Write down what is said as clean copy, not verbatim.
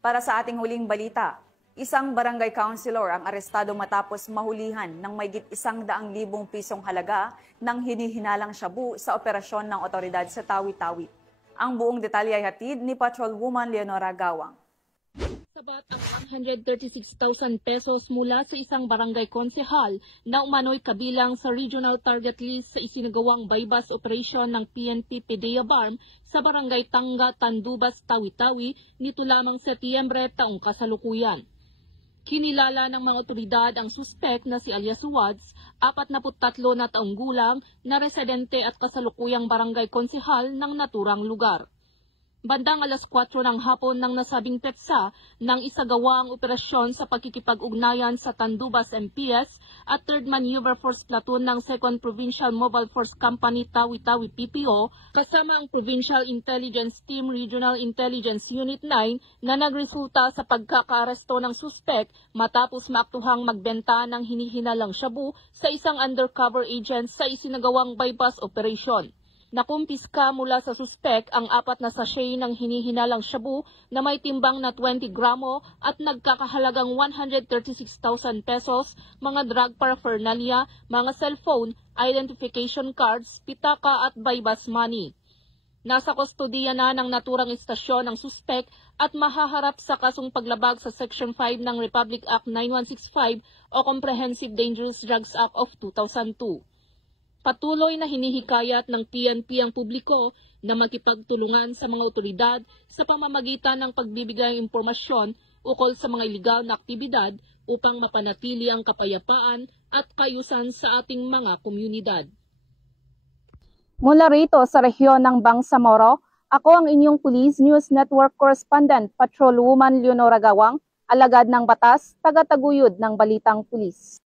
Para sa ating huling balita, isang barangay councilor ang arestado matapos mahulihan ng mahigit 100,000 pisong halaga ng hinihinalang shabu sa operasyon ng otoridad sa Tawi-Tawi. Ang buong detalye ay hatid ni Patrolwoman Leonora Gawang. Sabat ang 136,000 pesos mula sa isang barangay konsehal na umano'y kabilang sa regional target list sa isinagawang bypass operation ng PNP PDEA BARM sa barangay Tangga, Tandubas, Tawi-Tawi nito lamang Setyembre taong kasalukuyan. Kinilala ng mga otoridad ang suspek na si alias Wads, 43 na taong gulang, na residente at kasalukuyang barangay konsehal ng naturang lugar. Bandang alas 4 ng hapon ng nasabing petsa nang isagawa ang operasyon sa pagkikipag-ugnayan sa Tandubas MPS at 3rd Maneuver Force Platoon ng 2nd Provincial Mobile Force Company Tawi-Tawi PPO kasama ang Provincial Intelligence Team Regional Intelligence Unit 9 na nagresulta sa pagkakaaresto ng suspek matapos maaktuhang magbenta ng hinihinalang shabu sa isang undercover agent sa isinagawang bypass operation. Nakumpiska mula sa suspek ang 4 na sachet ng hinihinalang shabu na may timbang na 20 gramo at nagkakahalagang 136,000 pesos, mga drug paraphernalia, mga cellphone, identification cards, pitaka at bypass money. Nasa kustodiya na ng naturang istasyon ang suspek at mahaharap sa kasong paglabag sa Section 5 ng Republic Act 9165 o Comprehensive Dangerous Drugs Act of 2002. Patuloy na hinihikayat ng PNP ang publiko na makipagtulungan sa mga otoridad sa pamamagitan ng pagbibigay ng impormasyon ukol sa mga ilegal na aktibidad upang mapanatili ang kapayapaan at kaayusan sa ating mga komunidad. Mula rito sa rehiyon ng Bangsamoro, ako ang inyong Police News Network Correspondent, Patrolwoman Leonora Gawang, alagad ng batas, taga-taguyod ng Balitang Pulis.